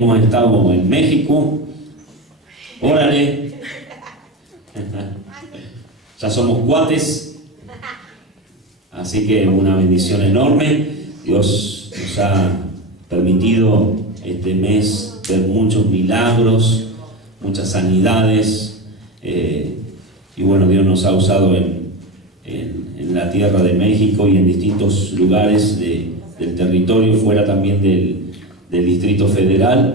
Hemos estado en México, órale, ya somos cuates, así que una bendición enorme. Dios nos ha permitido este mes ver muchos milagros, muchas sanidades, y bueno, Dios nos ha usado en la tierra de México y en distintos lugares del territorio, fuera también del Distrito Federal,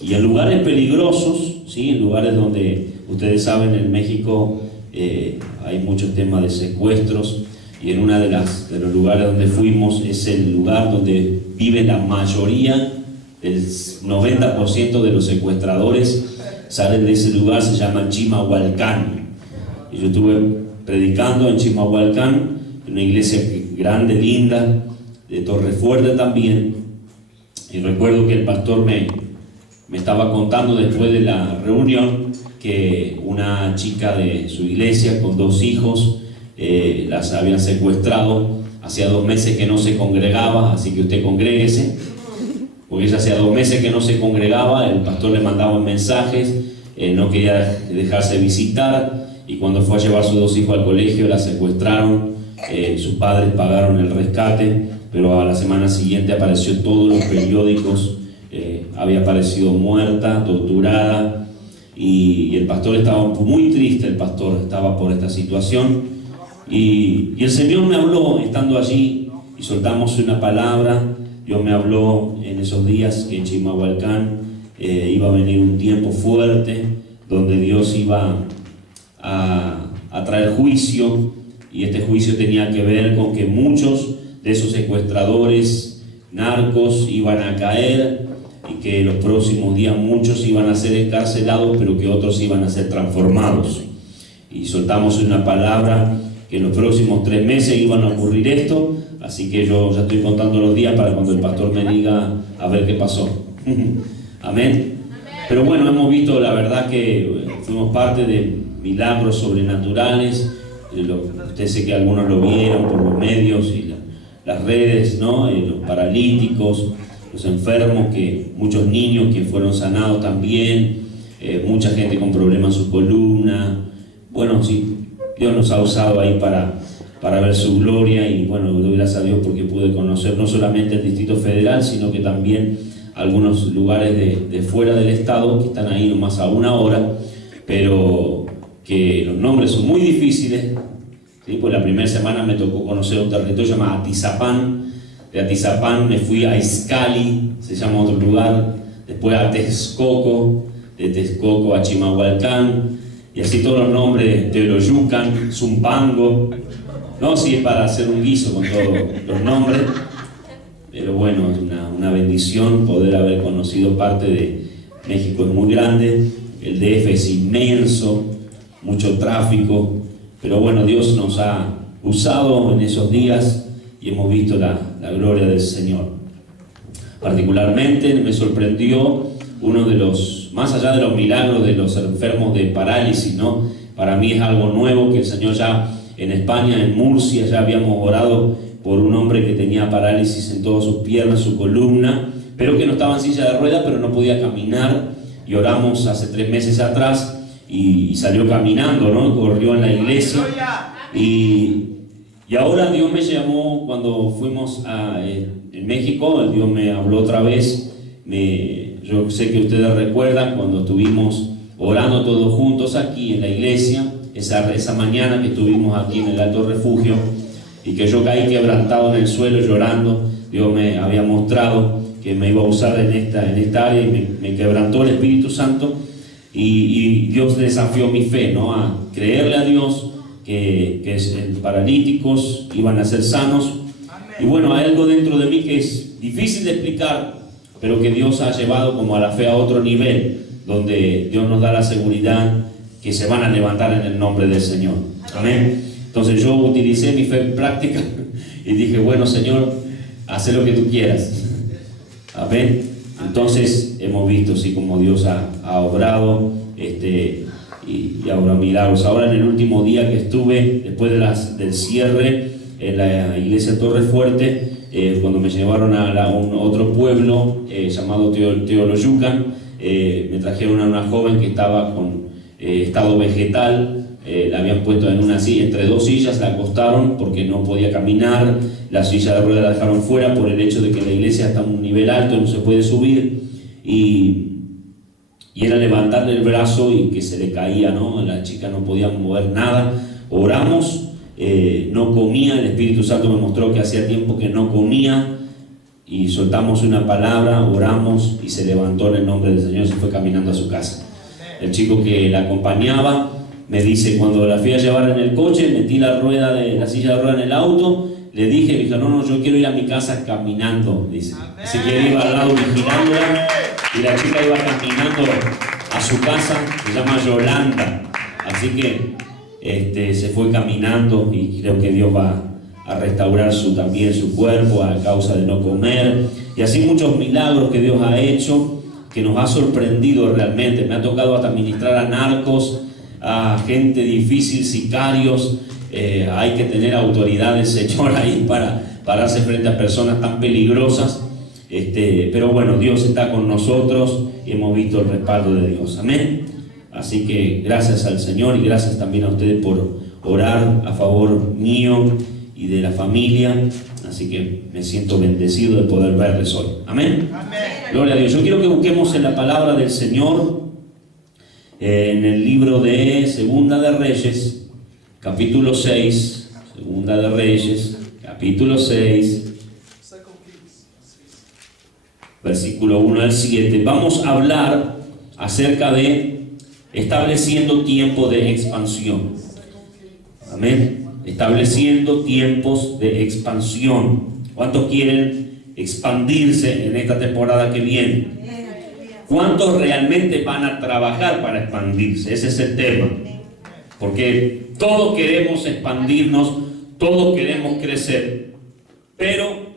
y en lugares peligrosos, ¿sí? En lugares donde, ustedes saben, en México hay muchos temas de secuestros, y en uno de los lugares donde fuimos es el lugar donde vive la mayoría, el 90% de los secuestradores salen de ese lugar. Se llama Chimalhuacán, y yo estuve predicando en Chimalhuacán, en una iglesia grande, linda, de Torrefuerte también. Y recuerdo que el pastor me estaba contando después de la reunión que una chica de su iglesia con 2 hijos las habían secuestrado. Hacía 2 meses que no se congregaba, así que usted congréguese, porque ella hacía 2 meses que no se congregaba. El pastor le mandaba mensajes, no quería dejarse visitar, y cuando fue a llevar a sus 2 hijos al colegio la secuestraron. Sus padres pagaron el rescate, pero a la semana siguiente apareció en todos los periódicos, había aparecido muerta, torturada, y el pastor estaba muy triste. El pastor estaba por esta situación, y el Señor me habló estando allí, y soltamos una palabra. Dios me habló en esos días que en Chimalhuacán iba a venir un tiempo fuerte, donde Dios iba a traer juicio, y este juicio tenía que ver con que muchos de esos secuestradores, narcos, iban a caer, y que los próximos días muchos iban a ser encarcelados, pero que otros iban a ser transformados. Y soltamos una palabra que en los próximos 3 meses iban a ocurrir esto, así que yo ya estoy contando los días para cuando el pastor me diga a ver qué pasó. Amén. Pero bueno, hemos visto, la verdad, que fuimos parte de milagros sobrenaturales. Usted sé que algunos lo vieron por los medios y las redes, ¿no? Los paralíticos, los enfermos, muchos niños que fueron sanados también, mucha gente con problemas en su columna. Bueno, sí, Dios nos ha usado ahí para ver su gloria, y bueno, doy gracias a Dios porque pude conocer no solamente el Distrito Federal, sino que también algunos lugares de fuera del estado, que están ahí nomás a 1 hora, pero que los nombres son muy difíciles, ¿sí? Pues la primera semana me tocó conocer un territorio llamado Atizapán. De Atizapán me fui a Izcalli, se llama otro lugar, después a Texcoco, de Texcoco a Chimalhuacán, y así todos los nombres: Teoloyucan, Zumpango. No, sí, es para hacer un guiso con todos los nombres, pero bueno, es una bendición poder haber conocido parte de México. Es muy grande, el DF es inmenso, mucho tráfico, pero bueno, Dios nos ha usado en esos días y hemos visto la gloria del Señor. Particularmente me sorprendió uno de los, más allá de los milagros de los enfermos de parálisis, ¿no? Para mí es algo nuevo que el Señor ya en España, en Murcia, ya habíamos orado por un hombre que tenía parálisis en todas sus piernas, su columna, pero que no estaba en silla de ruedas, pero no podía caminar, y oramos hace 3 meses atrás, y salió caminando, ¿no? Corrió en la iglesia, y ahora Dios me llamó cuando fuimos en México. Dios me habló otra vez. Yo sé que ustedes recuerdan cuando estuvimos orando todos juntos aquí en la iglesia, esa mañana que estuvimos aquí en el Alto Refugio, y que yo caí quebrantado en el suelo llorando. Dios me había mostrado que me iba a usar en esta área, y me quebrantó el Espíritu Santo, y Dios desafió mi fe, ¿no? A creerle a Dios que paralíticos iban a ser sanos. Y bueno, hay algo dentro de mí que es difícil de explicar, pero que Dios ha llevado como a la fe a otro nivel, donde Dios nos da la seguridad que se van a levantar en el nombre del Señor. Amén. Entonces yo utilicé mi fe práctica y dije: bueno, Señor, haz lo que tú quieras. Amén. Entonces hemos visto así como Dios ha obrado y habrá milagros. Ahora, en el último día que estuve, después del cierre en la iglesia Torrefuerte, cuando me llevaron a otro pueblo llamado Teoloyucan, me trajeron a una joven que estaba con estado vegetal. La habían puesto en una silla, entre dos sillas, la acostaron porque no podía caminar, la silla de ruedas la dejaron fuera por el hecho de que la iglesia está a un nivel alto, no se puede subir, y era levantarle el brazo y que se le caía, ¿no? La chica no podía mover nada. Oramos, no comía, el Espíritu Santo me mostró que hacía tiempo que no comía, y soltamos una palabra, oramos y se levantó en el nombre del Señor y se fue caminando a su casa. El chico que la acompañaba me dice, cuando la fui a llevar en el coche, metí la silla de rueda en el auto, le dije, no, yo quiero ir a mi casa caminando, dice. Así que él iba al lado vigilándola y la chica iba caminando a su casa, se llama Yolanda. Así que se fue caminando y creo que Dios va a restaurar también su cuerpo a causa de no comer. Y así muchos milagros que Dios ha hecho, que nos ha sorprendido realmente. Me ha tocado hasta ministrar a narcos, a gente difícil, sicarios. Hay que tener autoridad del Señor ahí para pararse frente a personas tan peligrosas. Pero bueno, Dios está con nosotros y hemos visto el respaldo de Dios. Amén. Así que gracias al Señor y gracias también a ustedes por orar a favor mío y de la familia. Así que me siento bendecido de poder verles hoy. Amén. Amén. Gloria a Dios. Yo quiero que busquemos en la palabra del Señor, en el libro de Segunda de Reyes, capítulo 6. Segunda de Reyes, capítulo 6, versículo 1 al 7. Vamos a hablar acerca de estableciendo tiempo de expansión. Amén. Estableciendo tiempos de expansión. ¿Cuántos quieren expandirse en esta temporada que viene? ¿Cuántos realmente van a trabajar para expandirse? Ese es el tema. Porque todos queremos expandirnos, todos queremos crecer, pero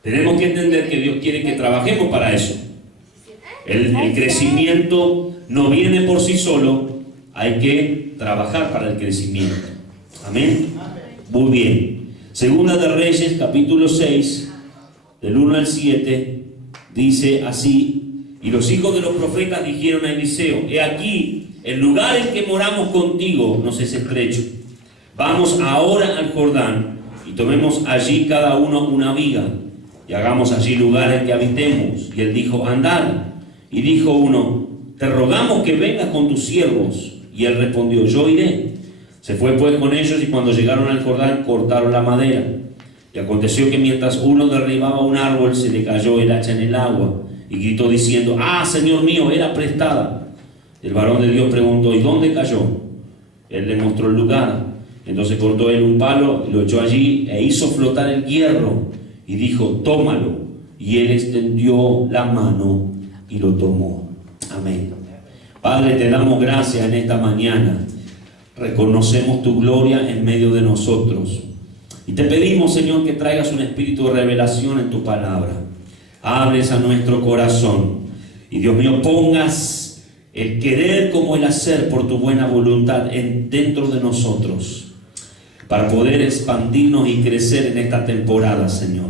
tenemos que entender que Dios quiere que trabajemos para eso. El crecimiento no viene por sí solo, hay que trabajar para el crecimiento. Amén. Muy bien. Segunda de Reyes, capítulo 6, del 1 al 7, dice así: y los hijos de los profetas dijeron a Eliseo, he aquí, el lugar en que moramos contigo nos es estrecho. Vamos ahora al Jordán y tomemos allí cada uno una viga y hagamos allí lugares que habitemos. Y él dijo, andad. Y dijo uno, te rogamos que vengas con tus siervos. Y él respondió, yo iré. Se fue pues con ellos, y cuando llegaron al Jordán cortaron la madera. Y aconteció que mientras uno derribaba un árbol, se le cayó el hacha en el agua, y gritó diciendo, Señor mío, era prestada. El varón de Dios preguntó, ¿y dónde cayó? Él le mostró el lugar. Entonces cortó él un palo, lo echó allí, e hizo flotar el hierro, y dijo, tómalo. Y él extendió la mano y lo tomó. Amén. Padre, te damos gracias en esta mañana. Reconocemos tu gloria en medio de nosotros. Y te pedimos, Señor, que traigas un espíritu de revelación en tu palabra. Hables a nuestro corazón. Y Dios mío, pongas el querer como el hacer por tu buena voluntad dentro de nosotros, para poder expandirnos y crecer en esta temporada, Señor.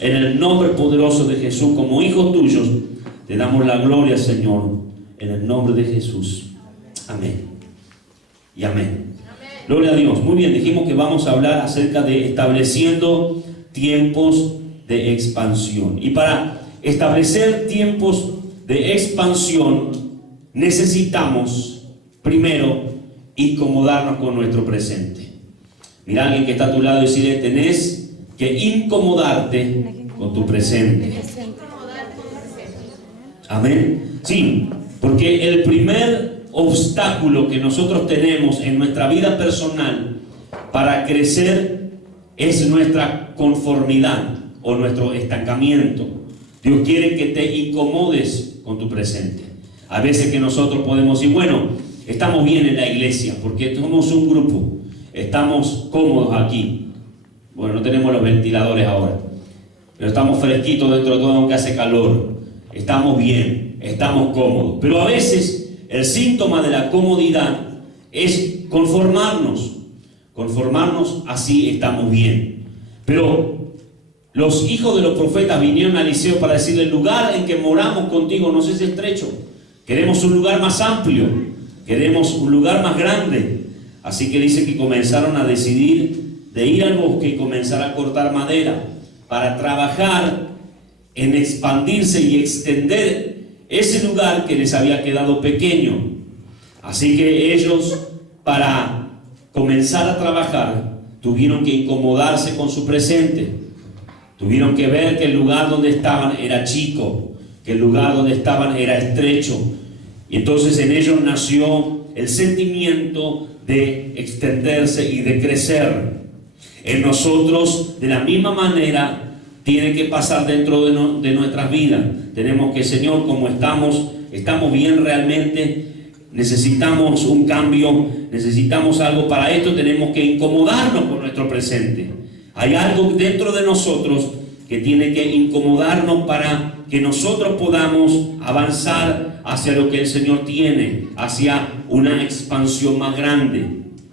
En el nombre poderoso de Jesús, como hijos tuyos, te damos la gloria, Señor, en el nombre de Jesús. Amén. Y amén. Gloria a Dios. Muy bien, dijimos que vamos a hablar acerca de estableciendo tiempos de expansión. Y para establecer tiempos de expansión necesitamos primero incomodarnos con nuestro presente. Mira a alguien que está a tu lado y decirle, tenés que incomodarte con tu presente. Amén. Sí, porque el primer obstáculo que nosotros tenemos en nuestra vida personal para crecer es nuestra conformidad o nuestro estancamiento. Dios quiere que te incomodes con tu presente. A veces que nosotros podemos decir, bueno, estamos bien en la iglesia porque somos un grupo, estamos cómodos aquí. Bueno, no tenemos los ventiladores ahora, pero estamos fresquitos dentro de todo aunque hace calor. Estamos bien, estamos cómodos. Pero a veces el síntoma de la comodidad es conformarnos. Conformarnos, así estamos bien. Pero los hijos de los profetas vinieron a Eliseo para decirle: el lugar en que moramos contigo nos es estrecho, queremos un lugar más amplio, queremos un lugar más grande. Así que dice que comenzaron a decidir de ir al bosque y comenzar a cortar madera para trabajar en expandirse y extender ese lugar que les había quedado pequeño. Así que ellos, para comenzar a trabajar, tuvieron que incomodarse con su presente. Tuvieron que ver que el lugar donde estaban era chico, que el lugar donde estaban era estrecho. Y entonces en ellos nació el sentimiento de extenderse y de crecer. En nosotros, de la misma manera, tiene que pasar dentro de nuestras vidas. Tenemos que, Señor, como estamos bien realmente, necesitamos un cambio, necesitamos algo. Para esto tenemos que incomodarnos con nuestro presente. Hay algo dentro de nosotros que tiene que incomodarnos para que nosotros podamos avanzar hacia lo que el Señor tiene, hacia una expansión más grande.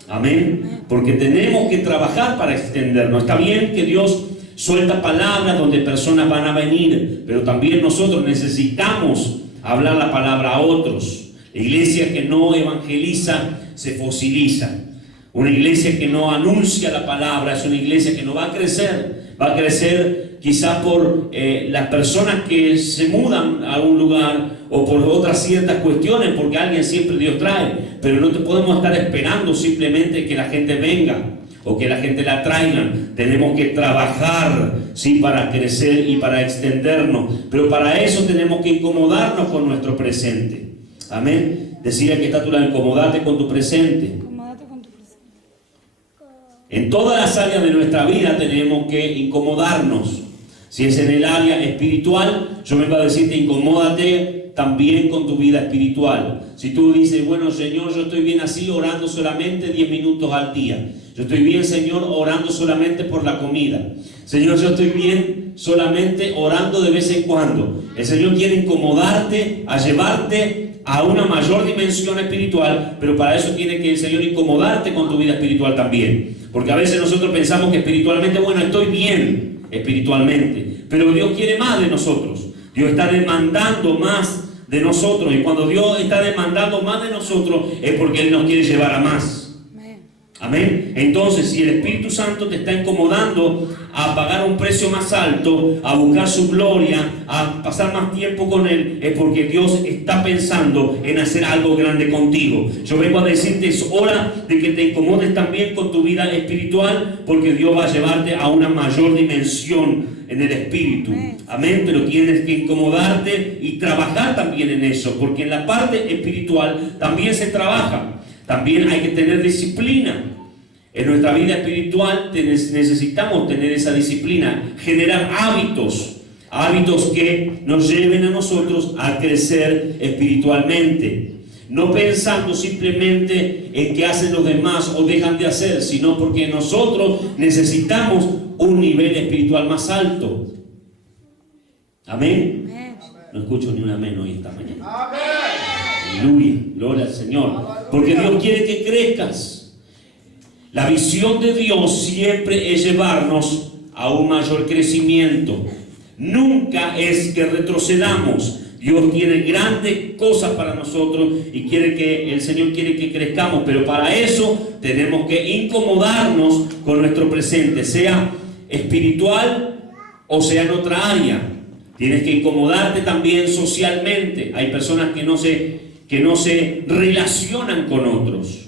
Amén. Porque tenemos que trabajar para extendernos. Está bien que Dios suelta palabras donde personas van a venir, pero también nosotros necesitamos hablar la palabra a otros. La iglesia que no evangeliza se fosiliza. Una iglesia que no anuncia la palabra es una iglesia que no va a crecer. Va a crecer quizás por las personas que se mudan a un lugar o por otras ciertas cuestiones, porque alguien siempre Dios trae. Pero no te podemos estar esperando simplemente que la gente venga o que la gente la traigan. Tenemos que trabajar, sí, para crecer y para extendernos. Pero para eso tenemos que incomodarnos con nuestro presente. Amén. Decía que está tu lado: incomodate con tu presente. En todas las áreas de nuestra vida tenemos que incomodarnos. Si es en el área espiritual, yo vengo a decirte: incomódate también con tu vida espiritual. Si tú dices: bueno, Señor, yo estoy bien así, orando solamente 10 minutos al día. Yo estoy bien, Señor, orando solamente por la comida. Señor, yo estoy bien solamente orando de vez en cuando. El Señor quiere incomodarte, a llevarte a una mayor dimensión espiritual, pero para eso tiene que el Señor incomodarte con tu vida espiritual también. Porque a veces nosotros pensamos que espiritualmente, bueno, estoy bien espiritualmente, pero Dios quiere más de nosotros. Dios está demandando más de nosotros, y cuando Dios está demandando más de nosotros es porque Él nos quiere llevar a más. Amén. Entonces, si el Espíritu Santo te está incomodando a pagar un precio más alto, a buscar su gloria, a pasar más tiempo con Él, es porque Dios está pensando en hacer algo grande contigo. Yo vengo a decirte: es hora de que te incomodes también con tu vida espiritual, porque Dios va a llevarte a una mayor dimensión en el Espíritu. Amén. Pero tienes que incomodarte y trabajar también en eso, porque en la parte espiritual también se trabaja. También hay que tener disciplina. En nuestra vida espiritual necesitamos tener esa disciplina, generar hábitos que nos lleven a nosotros a crecer espiritualmente. No pensando simplemente en qué hacen los demás o dejan de hacer, sino porque nosotros necesitamos un nivel espiritual más alto. Amén. No escucho ni un amén hoy esta mañana. Aleluya, gloria al Señor. Porque Dios quiere que crezcas. La visión de Dios siempre es llevarnos a un mayor crecimiento. Nunca es que retrocedamos. Dios tiene grandes cosas para nosotros y el Señor quiere que crezcamos, pero para eso tenemos que incomodarnos con nuestro presente, sea espiritual o sea en otra área. Tienes que incomodarte también socialmente. Hay personas que no se relacionan con otros.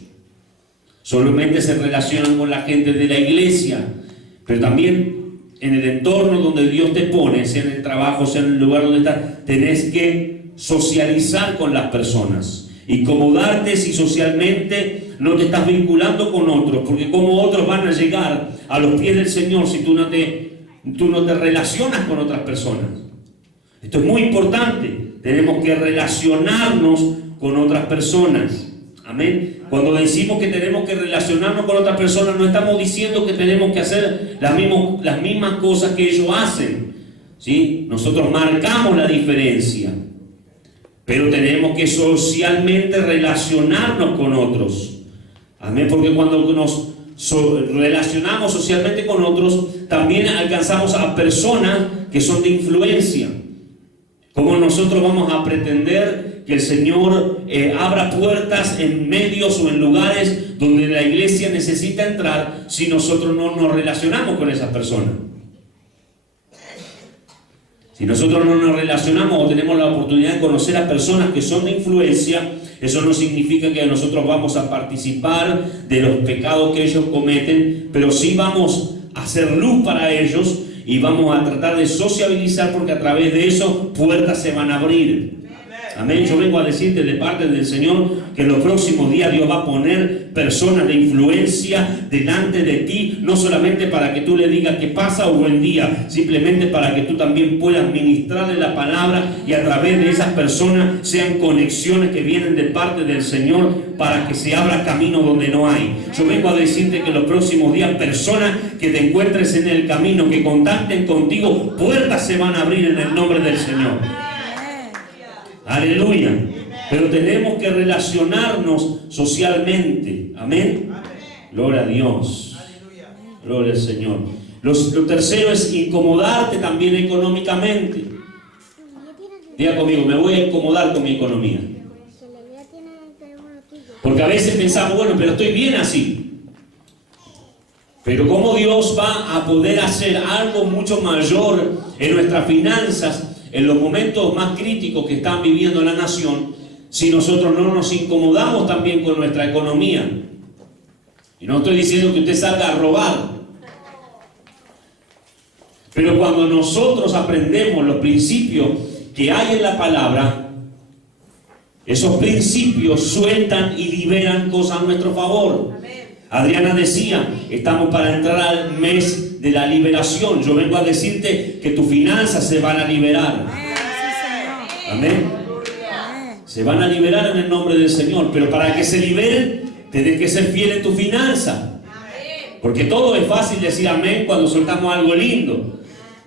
Solamente se relacionan con la gente de la iglesia. Pero también en el entorno donde Dios te pone, sea en el trabajo, sea en el lugar donde estás, tenés que socializar con las personas. Incomodarte si socialmente no te estás vinculando con otros, porque como otros van a llegar a los pies del Señor si tú no te relacionas con otras personas. Esto es muy importante. Tenemos que relacionarnos con otras personas. Amén. Cuando decimos que tenemos que relacionarnos con otras personas, no estamos diciendo que tenemos que hacer las mismas cosas que ellos hacen, ¿sí? Nosotros marcamos la diferencia, pero tenemos que socialmente relacionarnos con otros. Amén. Porque cuando relacionamos socialmente con otros, también alcanzamos a personas que son de influencia. ¿Cómo nosotros vamos a pretender que el Señor abra puertas en medios o en lugares donde la iglesia necesita entrar si nosotros no nos relacionamos con esas personas? Si nosotros no nos relacionamos o tenemos la oportunidad de conocer a personas que son de influencia, eso no significa que nosotros vamos a participar de los pecados que ellos cometen, pero sí vamos a hacer luz para ellos y vamos a tratar de sociabilizar, porque a través de eso puertas se van a abrir. Amén. Yo vengo a decirte de parte del Señor que en los próximos días Dios va a poner personas de influencia delante de ti, no solamente para que tú le digas qué pasa o buen día, simplemente para que tú también puedas ministrarle la palabra y a través de esas personas sean conexiones que vienen de parte del Señor para que se abra camino donde no hay. Yo vengo a decirte que en los próximos días personas que te encuentres en el camino, que contacten contigo, puertas se van a abrir en el nombre del Señor. Aleluya. Pero tenemos que relacionarnos socialmente. Amén. Gloria a Dios. Gloria al Señor. Lo tercero es incomodarte también económicamente. Diga conmigo, me voy a incomodar con mi economía. Porque a veces pensamos, bueno, pero estoy bien así. Pero ¿cómo Dios va a poder hacer algo mucho mayor en nuestras finanzas en los momentos más críticos que están viviendo la nación, si nosotros no nos incomodamos también con nuestra economía? Y no estoy diciendo que usted salga a robar, pero cuando nosotros aprendemos los principios que hay en la palabra, esos principios sueltan y liberan cosas a nuestro favor. Adriana decía, estamos para entrar al mes de la liberación. Yo vengo a decirte que tus finanzas se van a liberar. Amén. Se van a liberar en el nombre del Señor. Pero para que se liberen, tenés que ser fiel en tu finanza. Porque todo es fácil decir amén cuando soltamos algo lindo.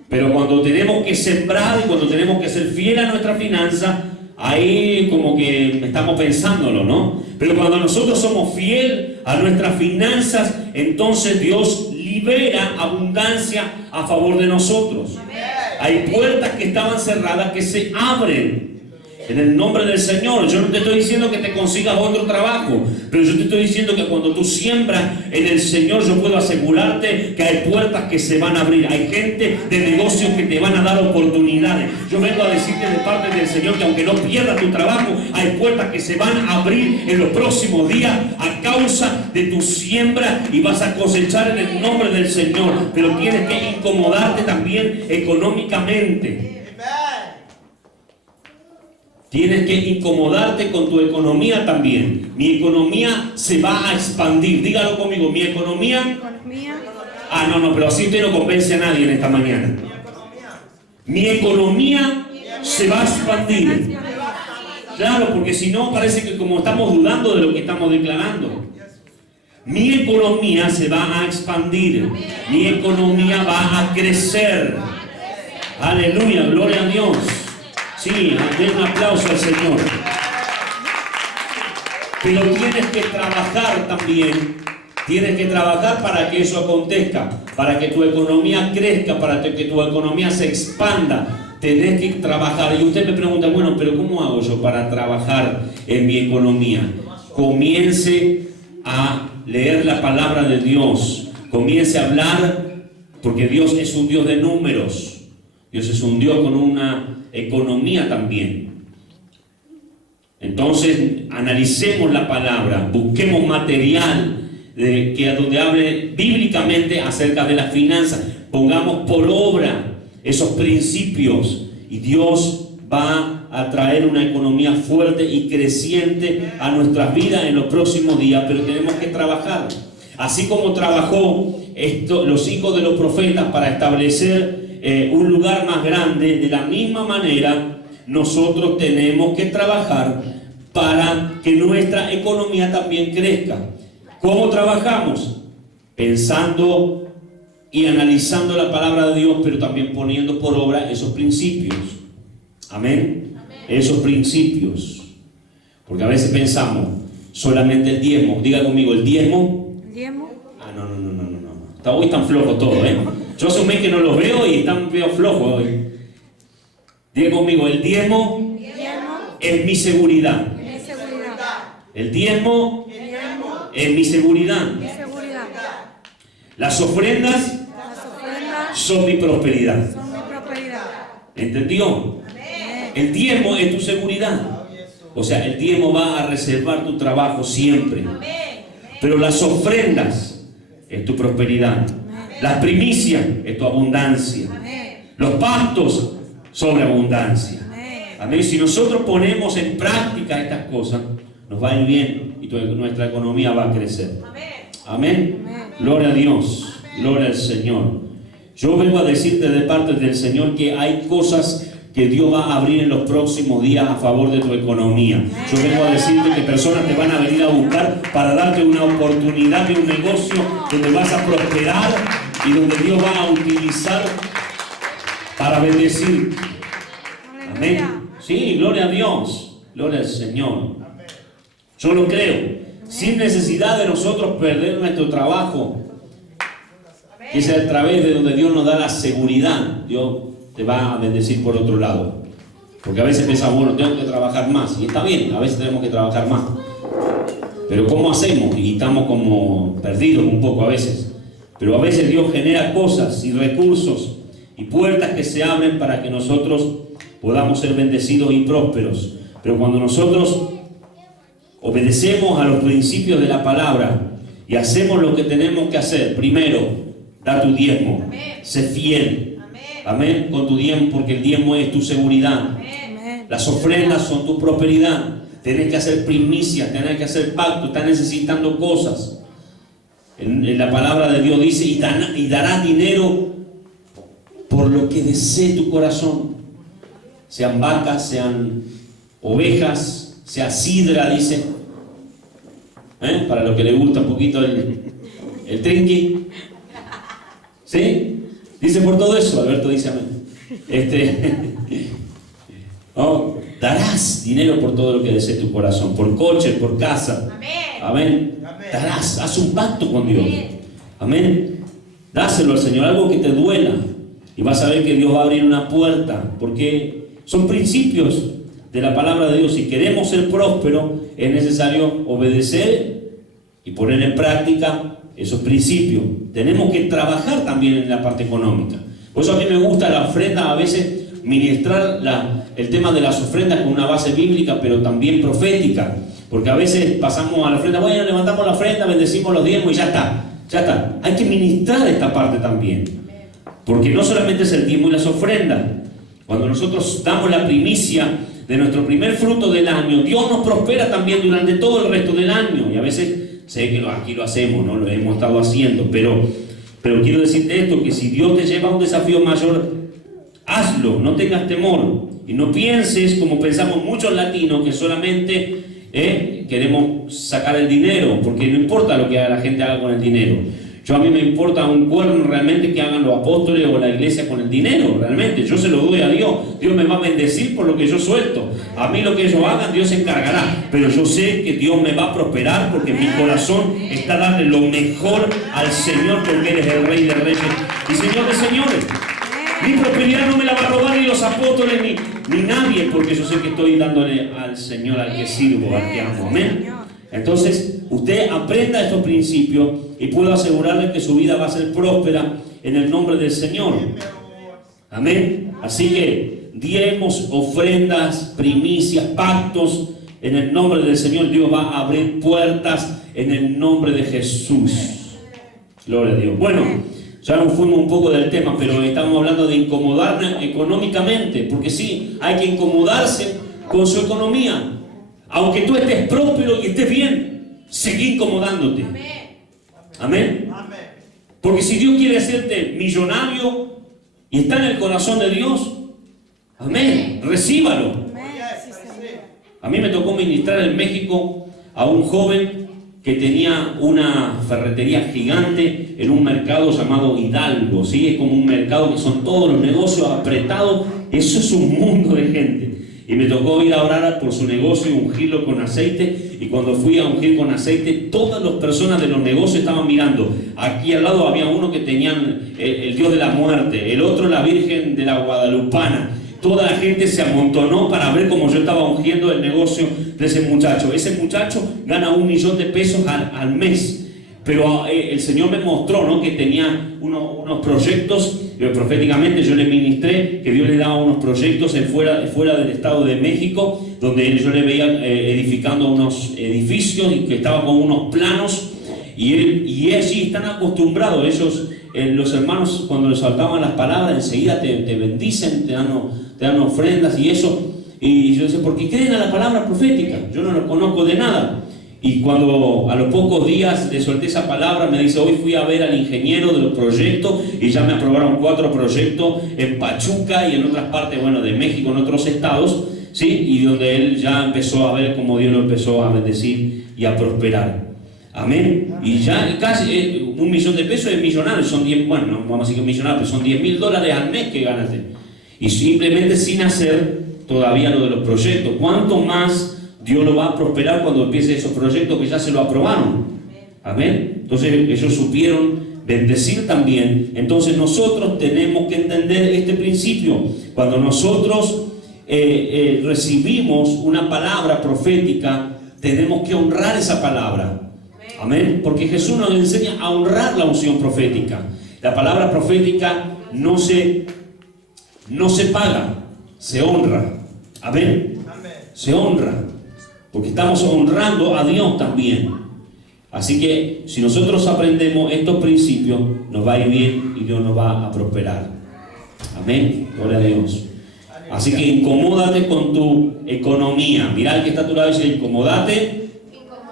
Pero cuando tenemos que sembrar y cuando tenemos que ser fiel a nuestra finanza, ahí como que estamos pensándolo, ¿no? Pero cuando nosotros somos fieles a nuestras finanzas, entonces Dios libera abundancia a favor de nosotros. Hay puertas que estaban cerradas que se abren en el nombre del Señor. Yo no te estoy diciendo que te consigas otro trabajo, pero yo te estoy diciendo que cuando tú siembras en el Señor, yo puedo asegurarte que hay puertas que se van a abrir. Hay gente de negocios que te van a dar oportunidades. Yo vengo a decirte de parte del Señor que aunque no pierdas tu trabajo, hay puertas que se van a abrir en los próximos días a causa de tu siembra y vas a cosechar en el nombre del Señor. Pero tienes que incomodarte también económicamente. Tienes que incomodarte con tu economía también. Mi economía se va a expandir. Dígalo conmigo, mi economía. Ah, no, pero así usted no convence a nadie en esta mañana. Mi economía se va a expandir. Claro, porque si no parece que como estamos dudando de lo que estamos declarando. Mi economía se va a expandir. Mi economía va a crecer. Aleluya, gloria a Dios. Sí, den un aplauso al Señor. Pero tienes que trabajar también. Tienes que trabajar para que eso acontezca, para que tu economía crezca, para que tu economía se expanda. Tenés que trabajar. Y usted me pregunta, bueno, pero ¿cómo hago yo para trabajar en mi economía? Comience a leer la palabra de Dios. Comience a hablar, porque Dios es un Dios de números. Dios es un Dios con una economía también. Entonces analicemos la palabra, busquemos material donde hable bíblicamente acerca de las finanzas, pongamos por obra esos principios y Dios va a traer una economía fuerte y creciente a nuestras vidas en los próximos días. Pero tenemos que trabajar así como trabajó los hijos de los profetas para establecer un lugar más grande. De la misma manera nosotros tenemos que trabajar para que nuestra economía también crezca. ¿Cómo trabajamos? Pensando y analizando la palabra de Dios, pero también poniendo por obra esos principios. Amén. Esos principios. Porque a veces pensamos solamente el diezmo. Diga conmigo, el diezmo Ah, no. Hoy están flojos todos, ¿eh? Yo hace un mes que no los veo y están medio flojos hoy. Diga conmigo, el diezmo es mi seguridad. El diezmo es mi seguridad. Las ofrendas son mi prosperidad. ¿Entendió? El diezmo es tu seguridad. O sea, el diezmo va a reservar tu trabajo siempre. Pero las ofrendas es tu prosperidad. Las primicias es tu abundancia. Los pactos sobre abundancia. Amén. Si nosotros ponemos en práctica estas cosas, nos va a ir bien y nuestra economía va a crecer. Amén. Gloria a Dios. Gloria al Señor. Yo vengo a decirte de parte del Señor que hay cosas que Dios va a abrir en los próximos días a favor de tu economía. Yo vengo a decirte que personas te van a venir a buscar para darte una oportunidad de un negocio donde vas a prosperar y donde Dios va a utilizar para bendecir. Amén. Sí, gloria a Dios. Gloria al Señor. Yo lo creo. Sin necesidad de nosotros perder nuestro trabajo. Que es a través de donde Dios nos da la seguridad. Dios te va a bendecir por otro lado. Porque a veces pensamos, bueno, tengo que trabajar más. Y está bien, a veces tenemos que trabajar más. Pero ¿cómo hacemos? Y estamos como perdidos un poco a veces. Pero a veces Dios genera cosas y recursos y puertas que se abren para que nosotros podamos ser bendecidos y prósperos. Pero cuando nosotros obedecemos a los principios de la palabra y hacemos lo que tenemos que hacer, primero, da tu diezmo, sé fiel. Amén, con tu diezmo, porque el diezmo es tu seguridad. Las ofrendas son tu prosperidad. Tenés que hacer primicias, tenés que hacer pacto, estás necesitando cosas. En la palabra de Dios dice, y darás dinero por lo que desee tu corazón. Sean vacas, sean ovejas, sea sidra, dice. Para los que les gusta un poquito el trinqui. ¿Sí? Dice por todo eso, Alberto dice amén. Oh, darás dinero por todo lo que desee tu corazón, por coche, por casa. Amén. Darás, haz un pacto con Dios. Amén. Dáselo al Señor, algo que te duela. Y vas a ver que Dios va a abrir una puerta, porque son principios de la palabra de Dios. Si queremos ser prósperos, es necesario obedecer y poner en práctica esos principios. Tenemos que trabajar también en la parte económica. Por eso a mí me gusta la ofrenda, a veces ministrar el tema de las ofrendas con una base bíblica, pero también profética. Porque a veces pasamos a la ofrenda, bueno, levantamos la ofrenda, bendecimos los diezmos y ya está. Hay que ministrar esta parte también. Porque no solamente es el diezmo y las ofrendas. Cuando nosotros damos la primicia de nuestro primer fruto del año, Dios nos prospera también durante todo el resto del año. Y a veces sé que aquí lo hacemos, ¿no? Lo hemos estado haciendo, pero quiero decirte esto, que si Dios te lleva a un desafío mayor, hazlo, no tengas temor. Y no pienses, como pensamos muchos latinos, que solamente queremos sacar el dinero, porque no importa lo que la gente haga con el dinero. A mí me importa un cuerno realmente que hagan los apóstoles o la iglesia con el dinero, realmente. Yo se lo doy a Dios. Dios me va a bendecir por lo que yo suelto. A mí lo que ellos hagan, Dios se encargará. Pero yo sé que Dios me va a prosperar porque mi corazón está dándole lo mejor al Señor, porque Él es el Rey de Reyes y Señor de señores. Mi prosperidad no me la va a robar ni los apóstoles ni nadie, porque yo sé que estoy dándole al Señor, al que sirvo, al que amo. Amén. Entonces, usted aprenda estos principios y puedo asegurarle que su vida va a ser próspera en el nombre del Señor. Amén. Así que diezmos, ofrendas, primicias, pactos, en el nombre del Señor. Dios va a abrir puertas en el nombre de Jesús. Gloria a Dios. Bueno, ya nos fuimos un poco del tema, pero estamos hablando de incomodarnos económicamente, porque sí, hay que incomodarse con su economía. Aunque tú estés próspero y estés bien, seguí incomodándote. Amén. Porque si Dios quiere hacerte millonario y está en el corazón de Dios, amén, recíbalo. A mí me tocó ministrar en México a un joven que tenía una ferretería gigante en un mercado llamado Hidalgo. ¿Sí? Es como un mercado que son todos los negocios apretados. Eso es un mundo de gente. Y me tocó ir a orar por su negocio y ungirlo con aceite. Y cuando fui a ungir con aceite, todas las personas de los negocios estaban mirando. Aquí al lado había uno que tenían el Dios de la muerte, el otro la Virgen de la Guadalupana. Toda la gente se amontonó para ver cómo yo estaba ungiendo el negocio de ese muchacho. Ese muchacho gana $1 millón al mes. Pero el Señor me mostró, ¿no?, que tenía unos proyectos, proféticamente yo le ministré, que Dios le daba unos proyectos fuera del Estado de México, donde yo le veía edificando unos edificios y que estaba con unos planos, y allí están acostumbrados ellos, los hermanos, cuando les saltaban las palabras, enseguida te bendicen, te dan ofrendas y eso. Y yo decía, ¿por qué creen a la palabra profética? Yo no lo conozco de nada. Y cuando a los pocos días le solté esa palabra, me dice, hoy fui a ver al ingeniero de los proyectos y ya me aprobaron 4 proyectos en Pachuca y en otras partes, bueno, de México, en otros estados, ¿sí? Y donde él ya empezó a ver cómo Dios lo empezó a bendecir y a prosperar. Amén. Y ya casi $1 millón es millonario, son 10, bueno, no vamos a decir que millonario, pero son $10.000 al mes que ganaste. Y simplemente sin hacer todavía lo de los proyectos. ¿Cuánto más Dios lo va a prosperar cuando empiece esos proyectos que ya se lo aprobaron? Amén. Entonces ellos supieron bendecir también. Entonces nosotros tenemos que entender este principio. Cuando nosotros recibimos una palabra profética, tenemos que honrar esa palabra. Amén. Porque Jesús nos enseña a honrar la unción profética. La palabra profética no se paga, se honra. Amén. Se honra. Porque estamos honrando a Dios también. Así que si nosotros aprendemos estos principios, nos va a ir bien y Dios nos va a prosperar. Amén. Gloria a Dios. Así que incomódate con tu economía. Mirá al que está a tu lado y dice, incomódate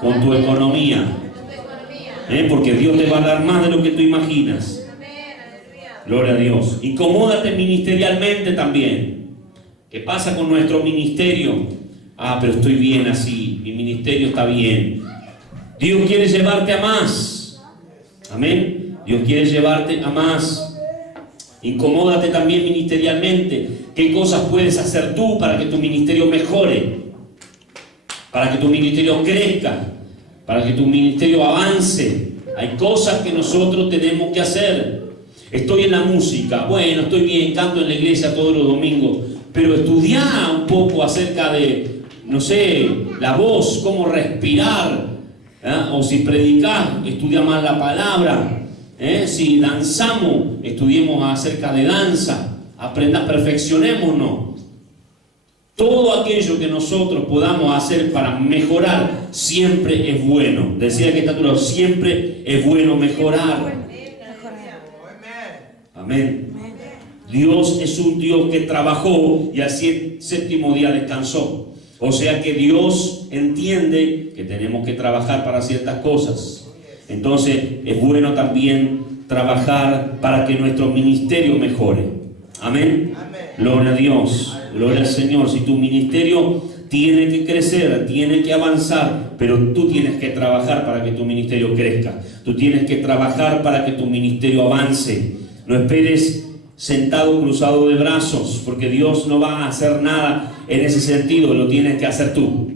con tu economía. Porque Dios te va a dar más de lo que tú imaginas. Gloria a Dios. Incomódate ministerialmente también. ¿Qué pasa con nuestro ministerio? Pero estoy bien así, mi ministerio está bien. Dios quiere llevarte a más. Amén. Dios quiere llevarte a más. Incomódate también ministerialmente. ¿Qué cosas puedes hacer tú para que tu ministerio mejore? Para que tu ministerio crezca, para que tu ministerio avance. Hay cosas que nosotros tenemos que hacer. Estoy en la música, bueno, estoy bien, canto en la iglesia todos los domingos, pero estudiá un poco acerca de, no sé, la voz, cómo respirar, o si predicás, estudia más la palabra, si danzamos, estudiemos acerca de danza, perfeccionémonos. Todo aquello que nosotros podamos hacer para mejorar siempre es bueno. Decía que está duro, siempre es bueno mejorar. Amén. Dios es un Dios que trabajó y al séptimo día descansó. O sea que Dios entiende que tenemos que trabajar para ciertas cosas. Entonces es bueno también trabajar para que nuestro ministerio mejore. Amén. Gloria a Dios. Gloria al Señor. Si tu ministerio tiene que crecer, tiene que avanzar, pero tú tienes que trabajar para que tu ministerio crezca. Tú tienes que trabajar para que tu ministerio avance. No esperes sentado cruzado de brazos, porque Dios no va a hacer nada en ese sentido. Lo tienes que hacer tú.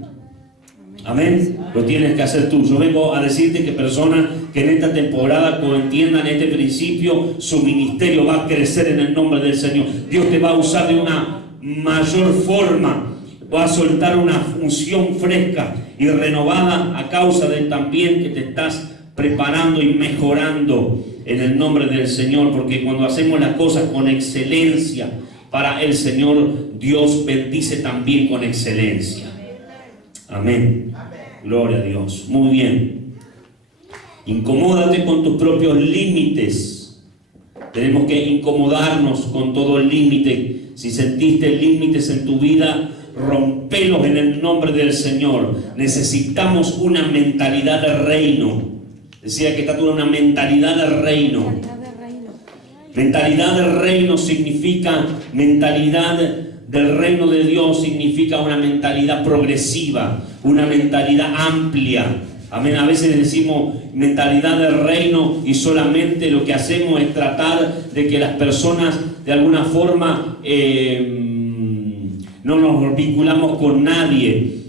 Amén. Lo tienes que hacer tú. Yo vengo a decirte que personas que en esta temporada entiendan este principio, su ministerio va a crecer en el nombre del Señor. Dios te va a usar de una mayor forma. Va a soltar una función fresca y renovada a causa de también que te estás preparando y mejorando en el nombre del Señor, porque cuando hacemos las cosas con excelencia para el Señor, Dios bendice también con excelencia. Amén. Gloria a Dios. Muy bien. Incomódate con tus propios límites. Tenemos que incomodarnos con todo el límite. Si sentiste límites en tu vida, rompelos en el nombre del Señor. Necesitamos una mentalidad de reino. Decía que está toda una mentalidad de reino. Mentalidad de reino significa, mentalidad del reino de Dios significa una mentalidad progresiva, una mentalidad amplia. Amén. A veces decimos mentalidad del reino y solamente lo que hacemos es tratar de que las personas de alguna forma no nos vinculamos con nadie.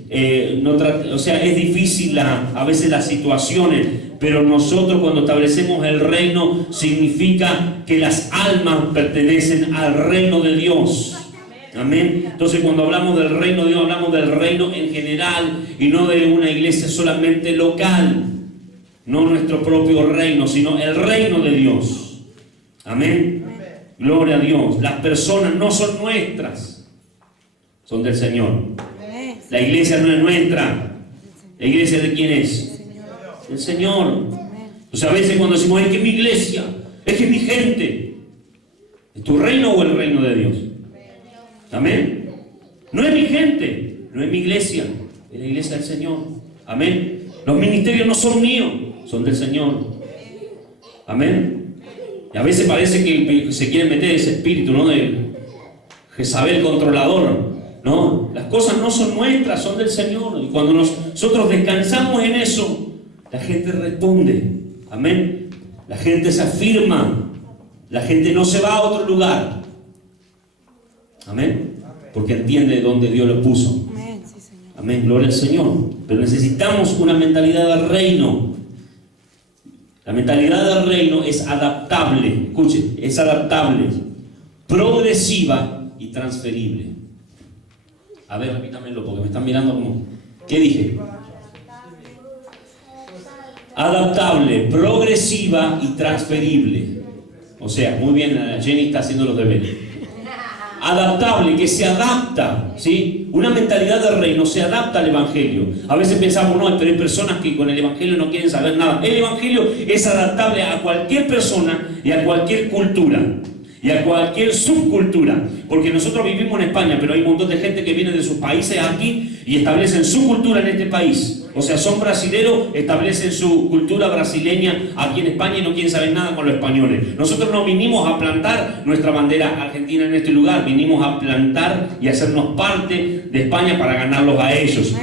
O sea, es difícil a veces las situaciones, pero nosotros cuando establecemos el reino significa que las almas pertenecen al reino de Dios. Amén. Entonces cuando hablamos del reino de Dios, hablamos del reino en general y no de una iglesia solamente local, no nuestro propio reino, sino el reino de Dios. Amén. Gloria a Dios. Las personas no son nuestras, son del Señor. La iglesia no es nuestra. ¿La iglesia de quién es? Del Señor. Entonces a veces cuando decimos, es que es mi iglesia, es que es mi gente, ¿es tu reino o el reino de Dios? Amén. No es mi gente, no es mi iglesia, es la iglesia del Señor. Amén. Los ministerios no son míos, son del Señor. Amén. Y a veces parece que se quiere meter ese espíritu, ¿no? De Jezabel controlador. No, las cosas no son nuestras, son del Señor. Y cuando nosotros descansamos en eso, la gente responde. Amén. La gente se afirma. La gente no se va a otro lugar. Amén. Porque entiende dónde Dios lo puso. Amén. Gloria al Señor. Pero necesitamos una mentalidad del reino. La mentalidad del reino es adaptable. Escuchen, es adaptable, progresiva y transferible. A ver, repítamelo porque me están mirando como... ¿Qué dije? Adaptable, progresiva y transferible. O sea, muy bien, Jenny está haciendo los deberes. Adaptable, que se adapta, ¿sí? Una mentalidad del reino se adapta al Evangelio. A veces pensamos, no, pero hay personas que con el Evangelio no quieren saber nada. El Evangelio es adaptable a cualquier persona y a cualquier cultura. Y a cualquier subcultura, porque nosotros vivimos en España, pero hay un montón de gente que viene de sus países aquí y establecen su cultura en este país. O sea, son brasileros, establecen su cultura brasileña aquí en España y no quieren saber nada con los españoles. Nosotros no vinimos a plantar nuestra bandera argentina en este lugar, vinimos a plantar y hacernos parte de España para ganarlos a ellos.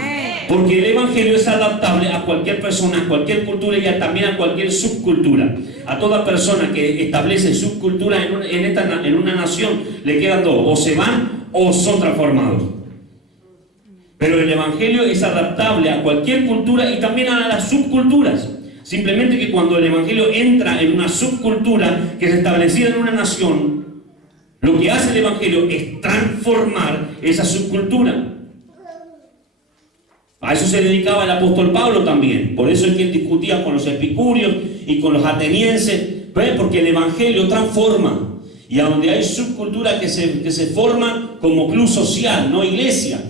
Porque el Evangelio es adaptable a cualquier persona, a cualquier cultura y también a cualquier subcultura. A toda persona que establece subcultura en una nación, le quedan dos: o se van o son transformados. Pero el Evangelio es adaptable a cualquier cultura y también a las subculturas. Simplemente que cuando el Evangelio entra en una subcultura que es establecida en una nación, lo que hace el Evangelio es transformar esa subcultura. A eso se dedicaba el apóstol Pablo también. Por eso es que él discutía con los epicúreos y con los atenienses. ¿Ves? Porque el Evangelio transforma. Y a donde hay subculturas que se forman como club social, no iglesia.